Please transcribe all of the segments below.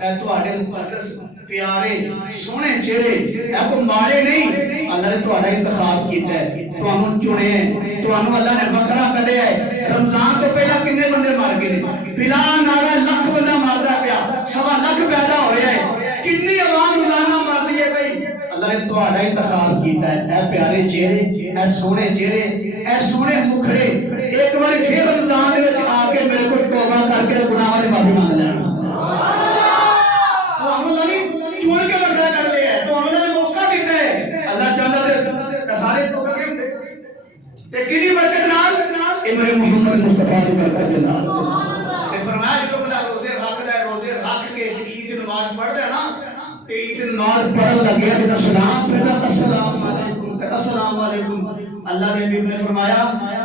اے تواڈے مقدس پیارے سونے چہرے اے کو ماڑے نہیں، اللہ نے تواڈا انتخاب کیتا ہے، تانوں چنے ہے، تانوں اللہ نے وکھرا کڈیا ہے۔ رمضان تو پہلا کنے بندے مر گئے نے، بلال نال لکھ بندہ مردا پیا، سوا لکھ پیدا ہو رہا ہے، کنی عوام روزانہ مردی ہے بھائی۔ اللہ نے تواڈا انتخاب کیتا ہے، اے پیارے چہرے، اے سونے چہرے، اے سونے مکھڑے، ایک بار پھر رمضان دے وچ آ کے میرے کو توبہ کر کے گناہاں دی معافی مانگ لینا۔ تو ہم اللہ نے چن کے وکھرا کر لیا ہے، تو ہم اللہ نے موقع دیتا ہے۔ اللہ چاہتا تے سارے موقع کے ہوندے تے کدی برکت نال اے میرے محمد مصطفیٰ دی برکت دے نال تے فرمایا جو بندہ روزے رکھدا ہے، روزے رکھ کے عید دی نماز پڑھدا ہے نا تے عید دی نماز پڑھن لگے جب سلام پڑھدا السلام علیکم تے السلام علیکم، اللہ نے حبیب نے فرمایا،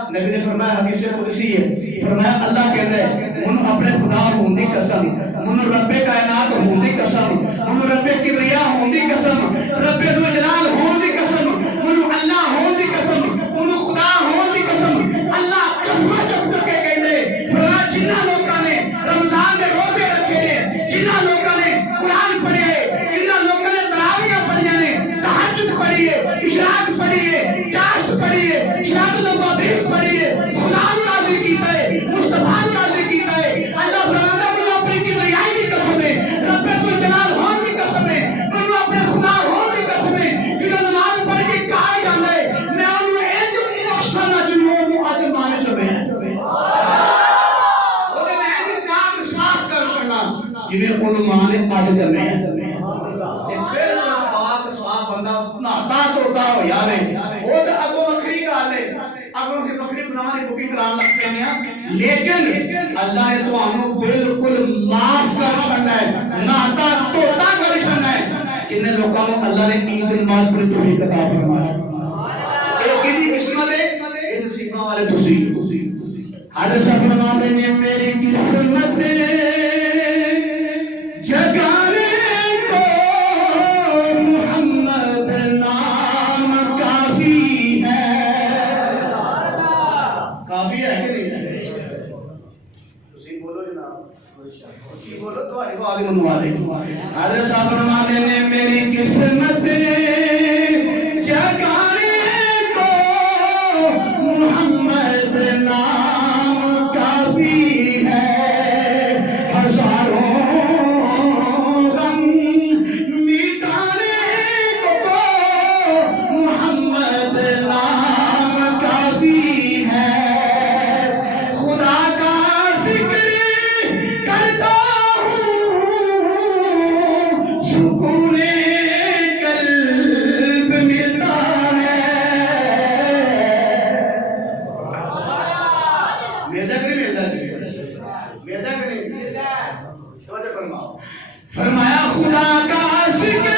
نبی نے فرمایا حدیث قدسی ہے، فرمایا اللہ کہتا ہے من اپنے خدا ہون دی قسم، من رب کائنات ہون دی قسم، من رب کبریا ہون دی قسم، رب ذوالجلال ہون دی قسم، من اللہ ہون دی قسم، من خدا ہون دی قسم، اللہ قسم چک چک کے کہندے فرمایا جنہ لوکاں نے رمضان دے روزے رکھے نے، جنہ لوکاں نے قرآن پڑھے ہے، جنہ لوکاں نے تراویح پڑھیاں نے، تہجد پڑھی ہے، اشراق پڑھی ہے، چاشت پڑھی ہے، شہادت التوحید پڑھی ہے، خدا نے راضی کیتا ہے، مصطفیٰ نے راضی کیتا ہے، اللہ فرماتا ہے منو اپنی کبریائی کی قسم ہے، رب ذوالجلال ہون کی قسم ہے، منو اپنے خدا ہون کی قسم ہے، جنہوں نماز پڑھ کے کہا جاتا ہے میں انہوں ایج بخشنا جنہوں آج مانے چلے ہیں وہ میں ایج پاک صاف کر سکنا جنہیں علماء نے آج چلے ہیں پھر پاک صاف بندہ نہتا توتا ہو یارے وہ تو اگو وکری گال ہے، اگوں سے وکری گناہ نے بکی کران لگتے ہیں، لیکن اللہ نے تو ہمیں بالکل معاف کر چھڑنا ہے، نہتا توتا کر چھڑنا ہے جنہیں لوگوں کو اللہ نے عید نماز پڑھی توفیق عطا فرمایا۔ ایک ہی قسمت ہے یہ نصیبہ والے تسی حضرت صاحب فرماتے ہیں میری قسمت جگانے کو محمد نام کافی ہے، کافی ہے کہ نہیں ہے؟ تسی بولو جناب، تسی بولو تو آئی کو آگے منوا دیں۔ حضرت صاحب فرماتے ہیں میری قسمت جگانے کو محمد نام کافی ہے، ہزاروں غم مٹانے کو محمد نام کافی ہے، خدا کا ذکر کرتا ہوں سکون قلب ملتا ہے، ملتا کہ نہیں ملتا کہ نہیں؟ توجہ فرماؤ، فرمایا خدا کا ذکر